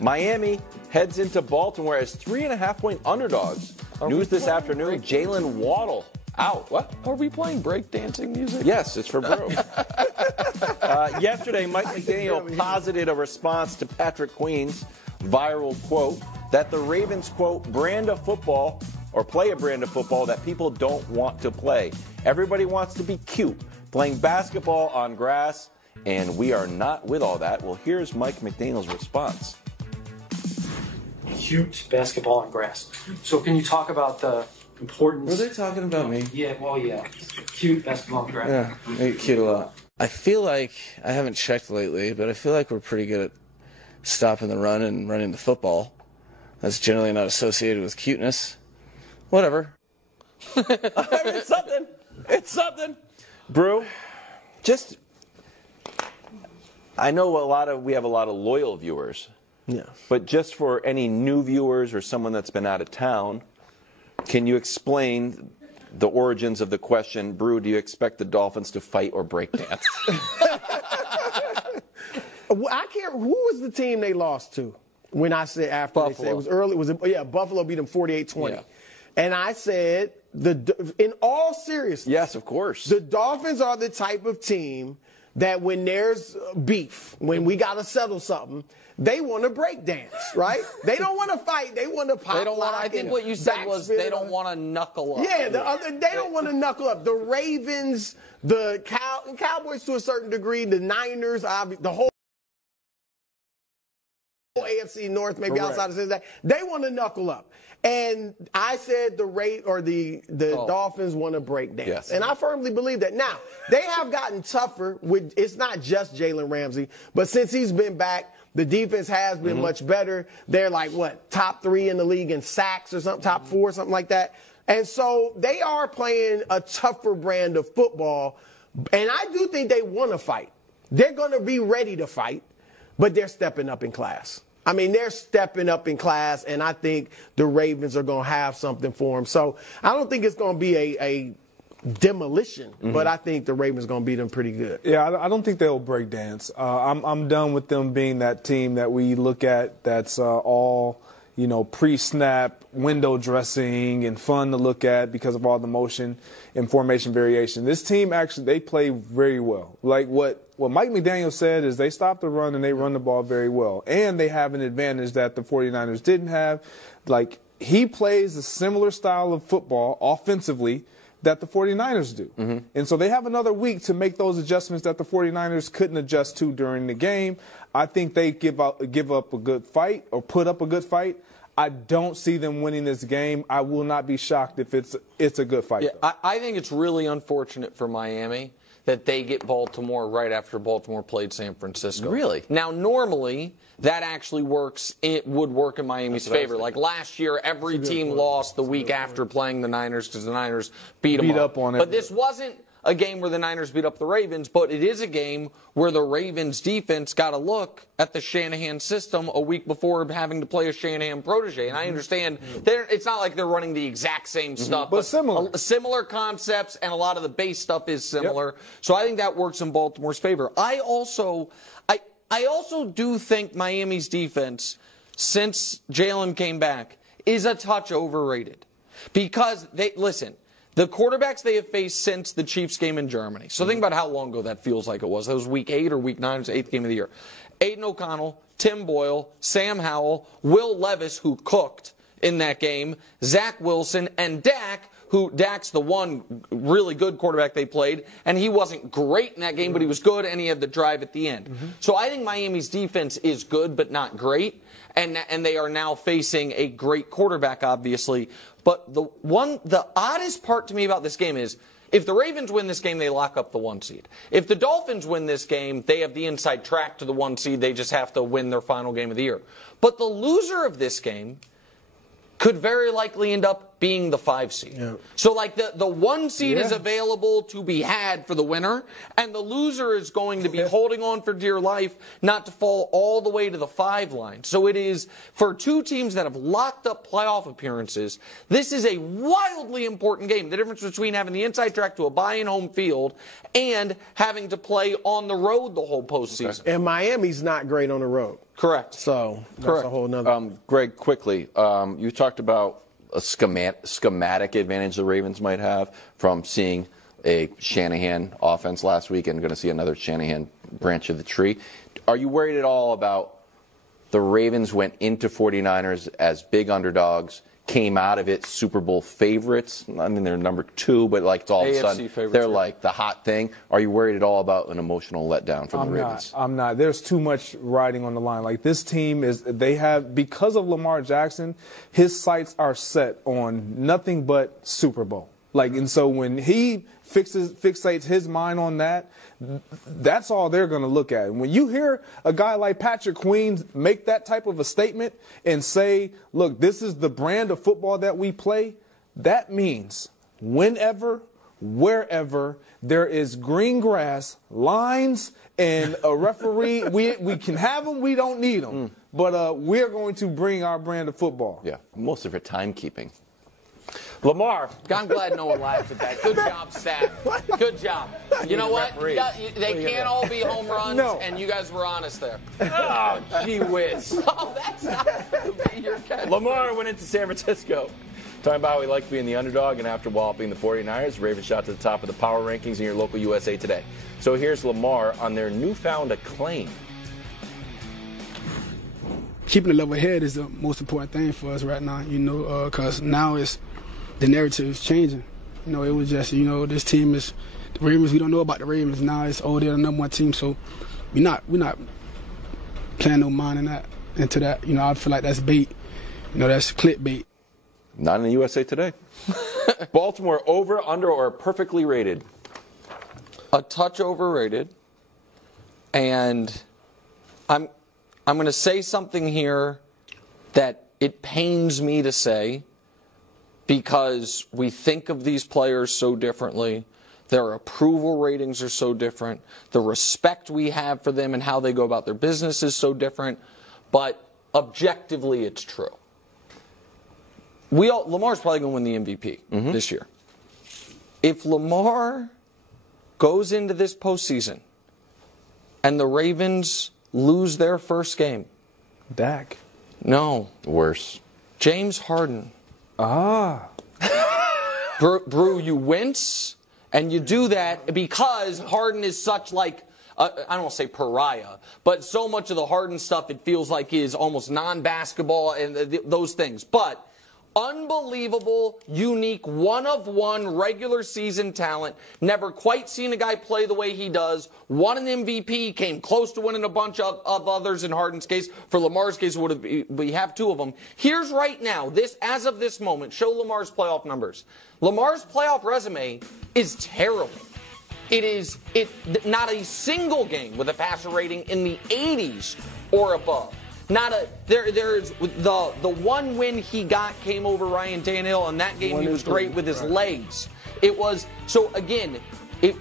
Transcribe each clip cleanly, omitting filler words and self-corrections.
Miami heads into Baltimore as 3.5-point underdogs. News this afternoon, Jalen Waddle out. What? Are we playing breakdancing music? Yes, it's for Brew. Yesterday, Mike McDaniel posited a response to Patrick Queen's viral quote that the Ravens, quote, brand of football or play a brand of football that people don't want to play. Everybody wants to be cute, playing basketball on grass, and we are not with all that. Well, here's Mike McDaniel's response. Cute basketball on grass. So can you talk about the importance? Were they talking about me? Yeah, well, yeah. Cute basketball on grass. Yeah, make it cute a lot. I feel like, I haven't checked lately, but I feel like we're pretty good at stopping the run and running the football. That's generally not associated with cuteness. Whatever. It's something. It's something. Brew, just, I know we have a lot of loyal viewers. Yeah. But just for any new viewers or someone that's been out of town, can you explain the origins of the question, Brew, do you expect the Dolphins to fight or break dance? I can't. Who was the team they lost to? When I said after Buffalo. they said it was early, Buffalo beat them 48-20. Yeah. And I said, in all seriousness, Yes, of course. the Dolphins are the type of team that when there's beef, when we got to settle something, they want to break dance, right? They don't want to fight. They want to pop. They don't want. I think what you said was they don't want to knuckle up. Yeah, they don't want to knuckle up. The Ravens, the Cowboys to a certain degree, the Niners, the whole AFC North, maybe outside of Cincinnati, they want to knuckle up. And I said the Dolphins want to break dance. Yes. And I firmly believe that. Now, they have gotten tougher. It's not just Jalen Ramsey, but since he's been back, the defense has been much better. They're like, top 3 in the league in sacks or something, top 4, something like that. And so they are playing a tougher brand of football. And I do think they want to fight. They're going to be ready to fight, but they're stepping up in class. I mean, they're stepping up in class, and I think the Ravens are going to have something for them. So I don't think it's going to be a demolition, but I think the Ravens are going to beat them pretty good. Yeah, I don't think they'll break dance. I'm done with them being that team that we look at that's all, pre-snap window dressing and fun to look at because of all the motion and formation variation. This team actually, they play very well. Like what Mike McDaniel said is they stop the run and they run the ball very well. And they have an advantage that the 49ers didn't have. Like, he plays a similar style of football offensively that the 49ers do. And so they have another week to make those adjustments that the 49ers couldn't adjust to during the game. I think they give up a good fight or put up a good fight. I don't see them winning this game. I will not be shocked if it's a good fight. Yeah, I think it's really unfortunate for Miami that they get Baltimore right after Baltimore played San Francisco. Really? Now, normally, that actually works. It would work in Miami's favor. Like last year, every team lost the week after playing the Niners because the Niners beat them up on it. But this wasn't a game where the Niners beat up the Ravens, but it is a game where the Ravens defense got a look at the Shanahan system a week before having to play a Shanahan protege. And I understand it's not like they're running the exact same stuff, but similar concepts, and a lot of the base stuff is similar. Yep. So I think that works in Baltimore's favor. I also do think Miami's defense, since Jalen came back, is a touch overrated. Because the quarterbacks they have faced since the Chiefs game in Germany. So think about how long ago that feels like it was. That was week 8 or week 9. It was the 8th game of the year. Aiden O'Connell, Tim Boyle, Sam Howell, Will Levis, who cooked in that game, Zach Wilson, and Dak's the one really good quarterback they played, and he wasn't great in that game, but he was good, and he had the drive at the end. So I think Miami's defense is good, but not great, and they are now facing a great quarterback, obviously. But the oddest part to me about this game is, if the Ravens win this game, they lock up the 1 seed. If the Dolphins win this game, they have the inside track to the 1 seed. They just have to win their final game of the year. But the loser of this game could very likely end up being the 5 seed. Yeah. So the 1 seed is available to be had for the winner, and the loser is going to be holding on for dear life not to fall all the way to the 5 line. So it is, for 2 teams that have locked up playoff appearances, this is a wildly important game. The difference between having the inside track to a bye-in home field and having to play on the road the whole postseason. And Miami's not great on the road. Correct. So that's a whole nother. Greg, quickly, you talked about a schematic advantage the Ravens might have from seeing a Shanahan offense last week and going to see another Shanahan branch of the tree. Are you worried at all about the Ravens went into 49ers as big underdogs, came out of it Super Bowl favorites? I mean, they're number 2, but like all of a sudden they're like the hot thing. Are you worried at all about an emotional letdown from the Ravens? I'm not. There's too much riding on the line. Like, this team because of Lamar Jackson, his sights are set on nothing but Super Bowl. Like, and so when he fixates his mind on that, that's all they're going to look at. And when you hear a guy like Patrick Queen make that type of a statement and say, look, this is the brand of football that we play, that means whenever, wherever there is green grass, lines, and a referee, we can have them, we don't need them. But we're going to bring our brand of football. Yeah, most of it timekeeping. Lamar. I'm glad no one laughed at that. Good job, staff. Good job. You know what? They can't all be home runs, and you guys were honest there. Oh, gee whiz. Oh, that's not your catch. Lamar went into San Francisco. Talking about how he liked being the underdog, and after walloping the 49ers, Ravens shot to the top of the power rankings in your local USA Today. So here's Lamar on their newfound acclaim. Keeping a level head is the most important thing for us right now, because now the narrative is changing. It was just, this team is the Ravens. We don't know about the Ravens now. It's they're the number 1 team, so we're not playing no mind into that. I feel like that's bait. That's clickbait. Not in the USA Today. Baltimore over, under, or perfectly rated? A touch overrated, and I'm going to say something here that it pains me to say, because we think of these players so differently. Their approval ratings are so different. The respect we have for them and how they go about their business is so different. But objectively, it's true. Lamar's probably going to win the MVP this year. If Lamar goes into this postseason and the Ravens lose their first game. Dak. No. Worse. James Harden. Ah. Brew, you wince, and you do that because Harden is such I don't want to say pariah, but so much of the Harden stuff it feels like is almost non-basketball and those things. But unbelievable, unique, one-of-one regular season talent. Never quite seen a guy play the way he does. Won an MVP, came close to winning a bunch of others in Harden's case. For Lamar's case, we have 2 of them. Here's right now, as of this moment, show Lamar's playoff numbers. Lamar's playoff resume is terrible. It's not a single game with a passer rating in the 80s or above. There's the one win he got came over Ryan Tannehill, and that game he was great with his legs. It was, so again,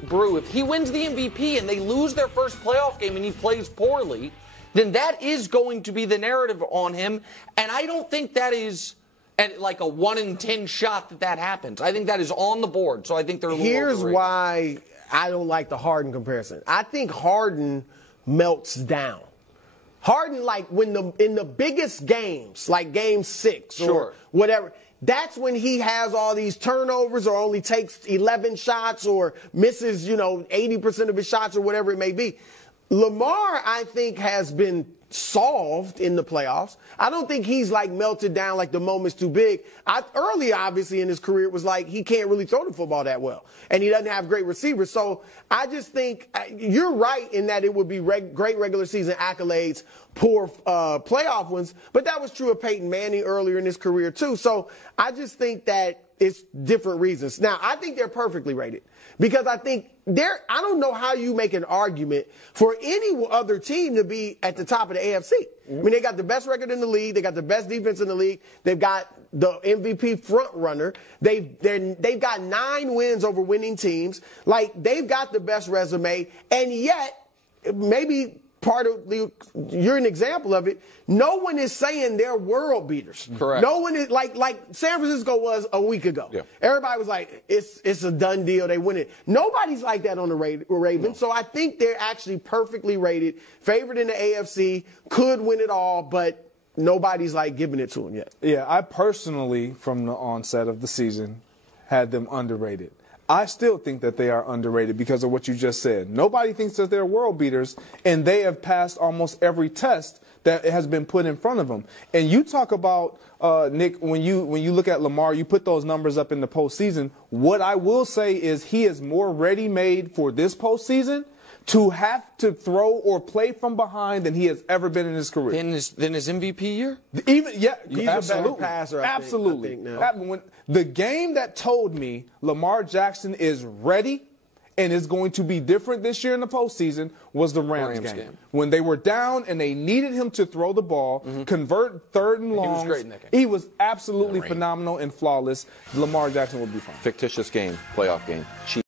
Brew, if he wins the MVP and they lose their first playoff game and he plays poorly, then that is going to be the narrative on him, and I don't think that is like a 1 in 10 shot that happens. I think that is on the board, so I think they're a little Here's overrated. why I don't like the Harden comparison. I think Harden melts down. Harden, in the biggest games, like Game 6 or whatever, that's when he has all these turnovers or only takes 11 shots or misses, 80% of his shots or whatever it may be. Lamar, I think, has been solved in the playoffs. I don't think he's melted down like the moment's too big. Early, obviously, in his career, it was he can't really throw the football that well. And he doesn't have great receivers. So I just think you're right in that it would be great regular season accolades, poor playoff ones. But that was true of Peyton Manning earlier in his career, too. So I just think that it's different reasons. Now, I think they're perfectly rated. Because I think I don't know how you make an argument for any other team to be at the top of the AFC. I mean, they got the best record in the league. They got the best defense in the league. They've got the MVP front runner. They've got 9 wins over winning teams. They've got the best resume. And yet, maybe you're an example of it. No one is saying they're world beaters. Correct. No one is like San Francisco was a week ago. Yeah. Everybody was like, it's a done deal. They win it. Nobody's like that on the Ravens. No. So I think they're actually perfectly rated, favored in the AFC, could win it all, but nobody's like giving it to them yet. Yeah, I personally, from the onset of the season, had them underrated. I still think that they are underrated because of what you just said. Nobody thinks that they're world beaters, and they have passed almost every test that has been put in front of them. And you talk about, Nick, when you look at Lamar, you put those numbers up in the postseason. What I will say is he is more ready-made for this postseason to have to throw or play from behind than he has ever been in his career. Than his MVP year? Even He's absolutely. a better passer, Absolutely. I think now. When the game that told me Lamar Jackson is ready and is going to be different this year in the postseason was the Rams game. When they were down and they needed him to throw the ball, convert third and longs. He was great in that game. He was absolutely phenomenal and flawless. Lamar Jackson will be fine. Fictitious game, playoff game.